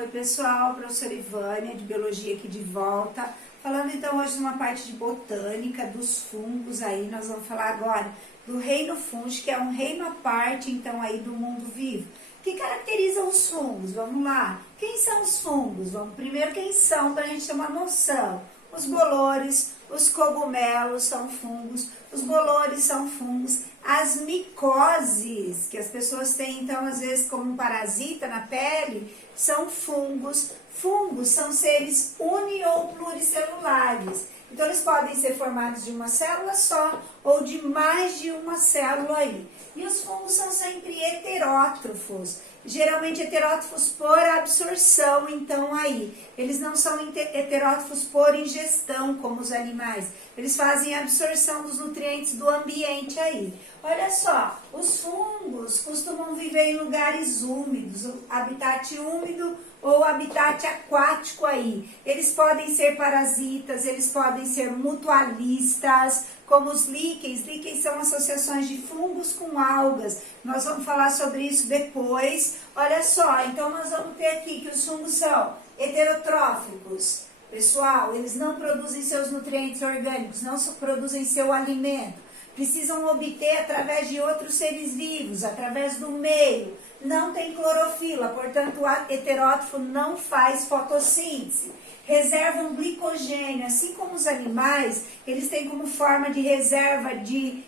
Oi pessoal, professora Ivânia de Biologia aqui de volta, falando então hoje de uma parte de botânica, dos fungos aí, nós vamos falar agora do reino fúngico, que é um reino à parte então aí do mundo vivo. O que caracteriza os fungos? Vamos lá, quem são os fungos? Vamos primeiro quem são para a gente ter uma noção. Os bolores, os cogumelos são fungos, os bolores são fungos, as micoses, que as pessoas têm então às vezes como um parasita na pele, são fungos. Fungos são seres uni ou pluricelulares, então eles podem ser formados de uma célula só ou de mais de uma célula aí. E os fungos são sempre heterótrofos, geralmente heterótrofos por absorção, então aí. Eles não são heterótrofos por ingestão, como os animais. Eles fazem a absorção dos nutrientes do ambiente aí. Olha só, os fungos costumam viver em lugares úmidos, habitat úmido ou habitat aquático aí. Eles podem ser parasitas, eles podem ser mutualistas, como os líquens. Líquens são associações de fungos com algas. Nós vamos falar sobre isso depois. Olha só, então nós vamos ter aqui que os fungos são heterotróficos. Pessoal, eles não produzem seus nutrientes orgânicos, não produzem seu alimento. Precisam obter através de outros seres vivos, através do meio. Não tem clorofila, portanto, o heterótrofo não faz fotossíntese. Reservam glicogênio, assim como os animais, eles têm como forma de reserva de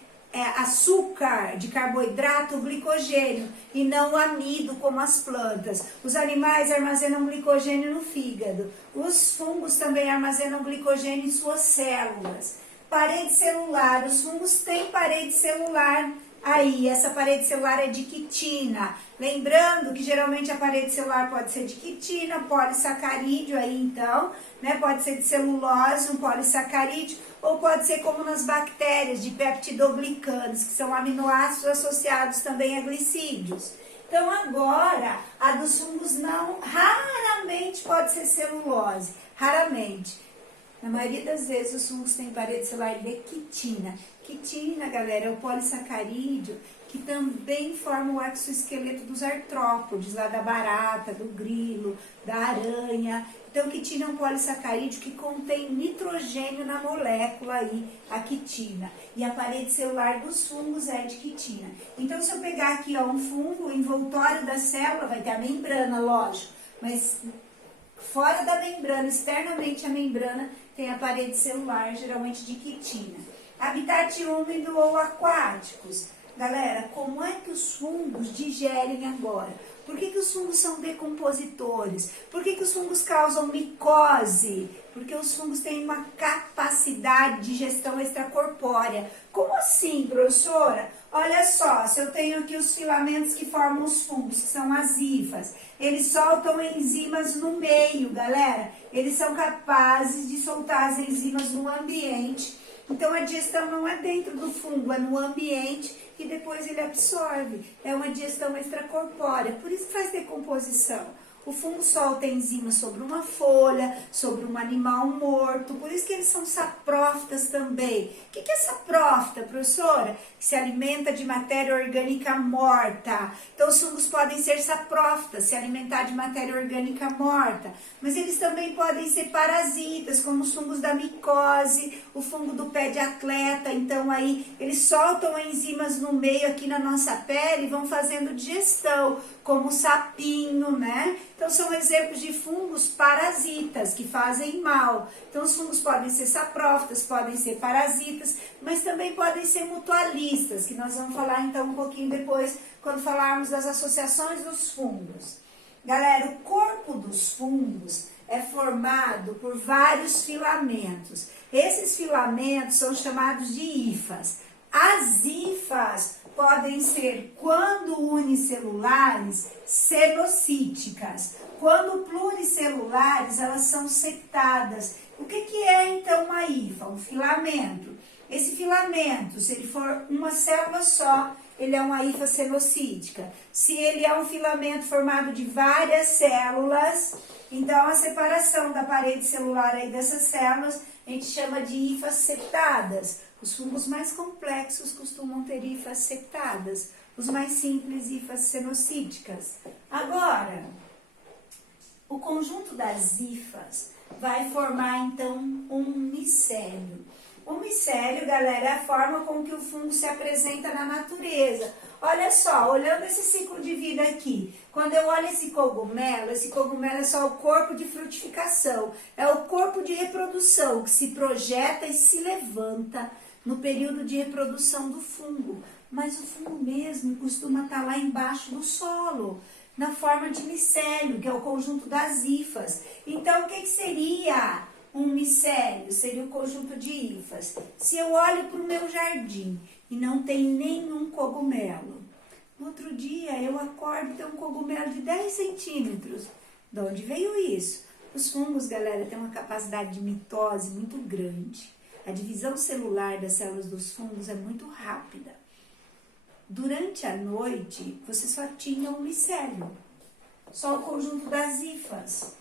açúcar, de carboidrato, o glicogênio, e não o amido, como as plantas. Os animais armazenam glicogênio no fígado. Os fungos também armazenam glicogênio em suas células. Parede celular, os fungos têm parede celular aí, essa parede celular é de quitina. Lembrando que geralmente a parede celular pode ser de quitina, polissacarídeo aí então, né? Pode ser de celulose, um polissacarídeo, ou pode ser como nas bactérias, de peptidoglicanos, que são aminoácidos associados também a glicídios. Então agora, a dos fungos não, raramente pode ser celulose, raramente. Na maioria das vezes os fungos têm parede celular de quitina. Quitina, galera, é o polissacarídeo que também forma o exoesqueleto dos artrópodes, lá da barata, do grilo, da aranha. Então, quitina é um polissacarídeo que contém nitrogênio na molécula aí, a quitina. E a parede celular dos fungos é de quitina. Então, se eu pegar aqui ó, um fungo, o envoltório da célula vai ter a membrana, lógico, mas fora da membrana, externamente a membrana, tem a parede celular, geralmente de quitina. Habitat úmido ou aquáticos. Galera, como é que os fungos digerem agora? Por que os fungos são decompositores? Por que os fungos causam micose? Porque os fungos têm uma capacidade de digestão extracorpórea. Como assim, professora? Olha só, se eu tenho aqui os filamentos que formam os fungos, que são as hifas, eles soltam enzimas no meio, galera. Eles são capazes de soltar as enzimas no ambiente. Então, a digestão não é dentro do fungo, é no ambiente e depois ele absorve. É uma digestão extracorpórea, por isso que faz decomposição. O fungo solta enzimas sobre uma folha, sobre um animal morto, por isso que eles são saprófitas também. O que é saprófita, professora? Que se alimenta de matéria orgânica morta. Então, os fungos podem ser saprófitas, se alimentar de matéria orgânica morta. Mas eles também podem ser parasitas, como os fungos da micose, o fungo do pé de atleta. Então, aí, eles soltam enzimas no meio aqui na nossa pele e vão fazendo digestão, como o sapinho, né? Então, são exemplos de fungos parasitas que fazem mal. Então, os fungos podem ser saprófitas, podem ser parasitas, mas também podem ser mutualistas, que nós vamos falar então um pouquinho depois, quando falarmos das associações dos fungos. Galera, o corpo dos fungos é formado por vários filamentos. Esses filamentos são chamados de hifas. As hifas podem ser, quando unicelulares, cenocíticas. Quando pluricelulares, elas são septadas. O que é então uma hifa? Um filamento. Esse filamento, se ele for uma célula só, ele é uma hifa cenocítica. Se ele é um filamento formado de várias células, então a separação da parede celular aí dessas células, a gente chama de hifas septadas. Os fungos mais complexos costumam ter hifas septadas, os mais simples hifas cenocíticas. Agora, o conjunto das hifas vai formar, então, um micélio. O micélio, galera, é a forma com que o fungo se apresenta na natureza. Olha só, olhando esse ciclo de vida aqui, quando eu olho esse cogumelo é só o corpo de frutificação, é o corpo de reprodução que se projeta e se levanta no período de reprodução do fungo. Mas o fungo mesmo costuma estar lá embaixo do solo, na forma de micélio, que é o conjunto das hifas. Então, o que seria um micélio? Seria o conjunto de hifas. Se eu olho para o meu jardim e não tem nenhum cogumelo, no outro dia eu acordo e tem um cogumelo de 10 centímetros. De onde veio isso? Os fungos, galera, têm uma capacidade de mitose muito grande. A divisão celular das células dos fungos é muito rápida. Durante a noite, você só tinha um micélio, só o conjunto das hifas.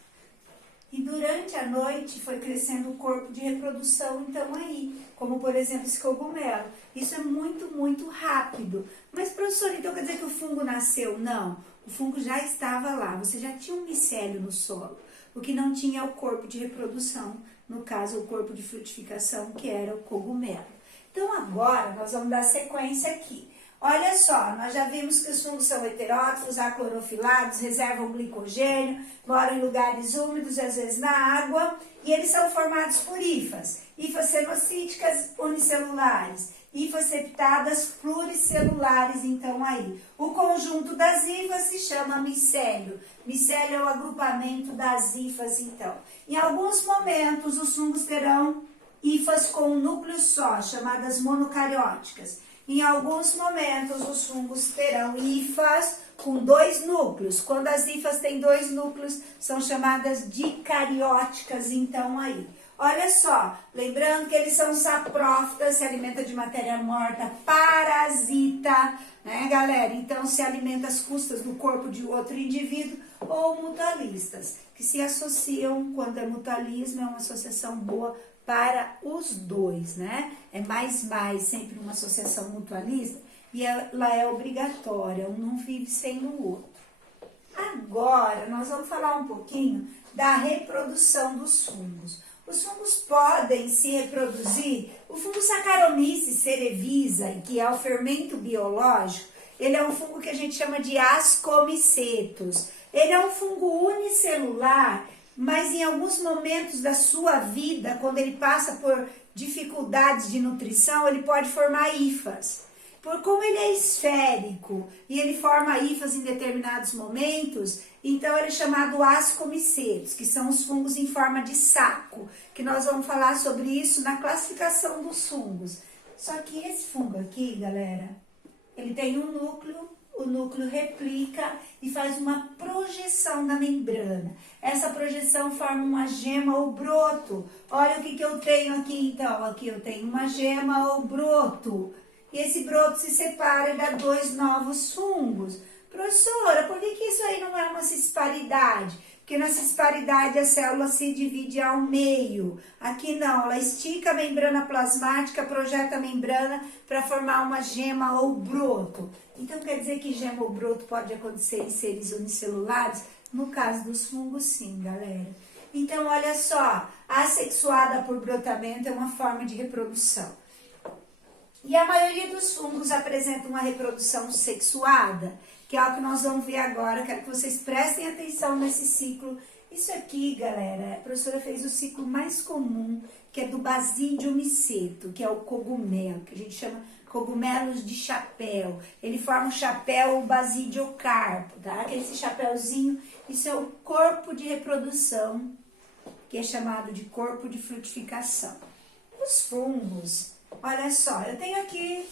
E durante a noite foi crescendo o corpo de reprodução, então aí, como por exemplo esse cogumelo. Isso é muito, muito rápido. Mas, professor, então quer dizer que o fungo nasceu? Não, o fungo já estava lá, você já tinha um micélio no solo. O que não tinha é o corpo de reprodução, no caso o corpo de frutificação, que era o cogumelo. Então agora nós vamos dar sequência aqui. Olha só, nós já vimos que os fungos são heterótrofos, aclorofilados, reservam glicogênio, moram em lugares úmidos, às vezes na água, e eles são formados por hifas cenocíticas unicelulares, hifas septadas pluricelulares, então aí. O conjunto das hifas se chama micélio. Micélio é o agrupamento das hifas, então. Em alguns momentos, os fungos terão hifas com um núcleo só, chamadas monocarióticas. Em alguns momentos, os fungos terão hifas com 2 núcleos. Quando as hifas têm 2 núcleos, são chamadas dicarióticas, então aí. Olha só, lembrando que eles são saprófitas, se alimenta de matéria morta, parasita, né, galera? Então, se alimenta às custas do corpo de outro indivíduo, ou mutualistas, que se associam, quando é mutualismo, é uma associação boa para os dois, né? É mais, sempre uma associação mutualista, e ela é obrigatória, um não vive sem o outro. Agora, nós vamos falar um pouquinho da reprodução dos fungos. Os fungos podem se reproduzir, o fungo Saccharomyces cerevisiae, que é o fermento biológico, ele é um fungo que a gente chama de ascomicetos. Ele é um fungo unicelular, mas em alguns momentos da sua vida, quando ele passa por dificuldades de nutrição, ele pode formar hifas. Por como ele é esférico e ele forma hifas em determinados momentos, então ele é chamado ascomicetos, que são os fungos em forma de saco, que nós vamos falar sobre isso na classificação dos fungos. Só que esse fungo aqui, galera, ele tem um núcleo, o núcleo replica e faz uma projeção da membrana. Essa projeção forma uma gema ou broto. Olha o que eu tenho aqui, então. Aqui eu tenho uma gema ou broto. E esse broto se separa e dá 2 novos fungos. Professora, por que isso aí não é uma cisparidade? Porque na cisparidade a célula se divide ao meio. Aqui não, ela estica a membrana plasmática, projeta a membrana para formar uma gema ou broto. Então quer dizer que gema ou broto pode acontecer em seres unicelulares? No caso dos fungos, sim, galera. Então olha só, assexuada por brotamento é uma forma de reprodução. E a maioria dos fungos apresenta uma reprodução sexuada, que é o que nós vamos ver agora. Quero que vocês prestem atenção nesse ciclo. Isso aqui, galera, a professora fez o ciclo mais comum, que é do Basidium miceto, que é o cogumelo, que a gente chama cogumelos de chapéu. Ele forma o chapéu basidiocarpo, tá? Que é esse chapéuzinho, isso é o corpo de reprodução, que é chamado de corpo de frutificação. Os fungos, olha só, eu tenho aqui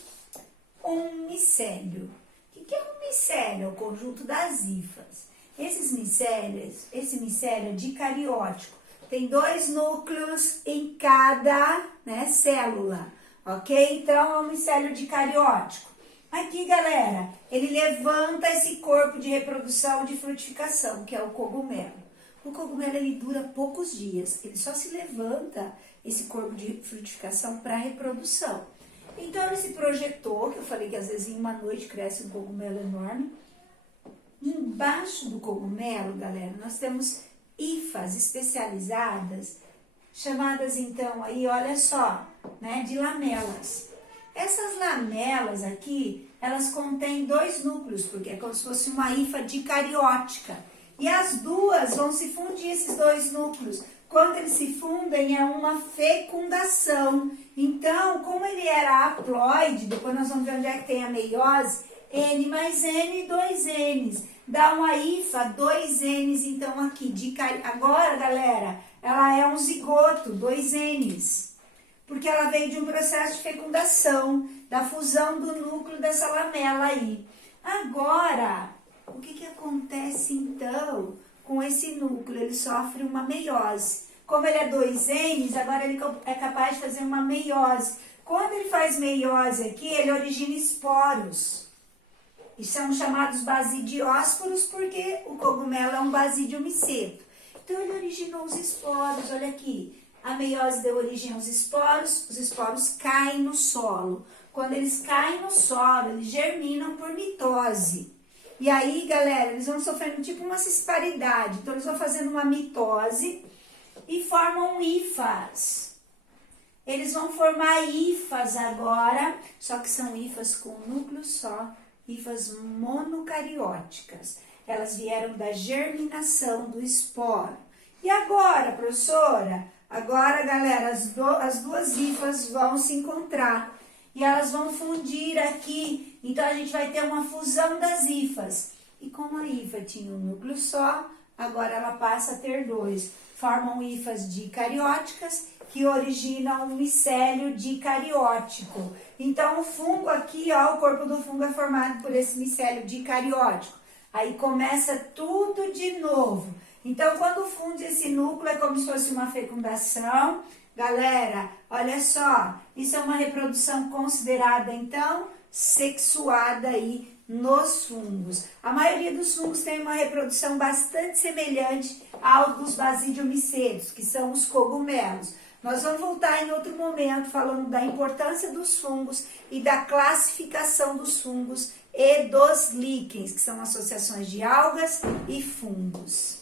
um micélio. O que é um micélio? É o conjunto das hifas. Esse micélio é dicariótico. Tem 2 núcleos em cada, né, célula, ok? Então, é um micélio dicariótico. Aqui, galera, ele levanta esse corpo de reprodução de frutificação, que é o cogumelo. O cogumelo, ele dura poucos dias. Ele só se levanta, esse corpo de frutificação, para reprodução. Então, ele se projetou, que eu falei que às vezes em uma noite cresce um cogumelo enorme. Embaixo do cogumelo, galera, nós temos hifas especializadas, chamadas então aí, olha só, né, de lamelas. Essas lamelas aqui, elas contêm 2 núcleos, porque é como se fosse uma hifa dicariótica. E as duas vão se fundir, esses 2 núcleos. Quando eles se fundem, é uma fecundação. Então, como ele era haploide, depois nós vamos ver onde é que tem a meiose, N mais N, 2 Ns. Dá uma hifa, 2 Ns, então aqui. Agora, galera, ela é um zigoto, 2 Ns. Porque ela veio de um processo de fecundação, da fusão do núcleo dessa lamela aí. Agora, o que acontece então com esse núcleo? Ele sofre uma meiose. Como ele é 2 Ns, agora ele é capaz de fazer uma meiose. Quando ele faz meiose aqui, ele origina esporos. E são chamados basidiósporos porque o cogumelo é um basídio miceto. Então ele originou os esporos, olha aqui. A meiose deu origem aos esporos, os esporos caem no solo. Quando eles caem no solo, eles germinam por mitose. E aí, galera, eles vão sofrendo tipo uma cisparidade. Então, eles vão fazendo uma mitose e formam hifas. Eles vão formar hifas agora, só que são hifas com um núcleo só, hifas monocarióticas. Elas vieram da germinação do esporo. E agora, professora? Agora, galera, as duas hifas vão se encontrar. E elas vão fundir aqui, então a gente vai ter uma fusão das hifas. E como a hifa tinha um núcleo só, agora ela passa a ter 2. Formam hifas dicarióticas que originam um micélio dicariótico. Então o fungo aqui, ó, o corpo do fungo é formado por esse micélio dicariótico. Aí começa tudo de novo. Então quando funde esse núcleo é como se fosse uma fecundação. Galera, olha só, isso é uma reprodução considerada, então, sexuada aí nos fungos. A maioria dos fungos tem uma reprodução bastante semelhante ao dos basidiomicetos, que são os cogumelos. Nós vamos voltar em outro momento falando da importância dos fungos e da classificação dos fungos e dos líquens, que são associações de algas e fungos.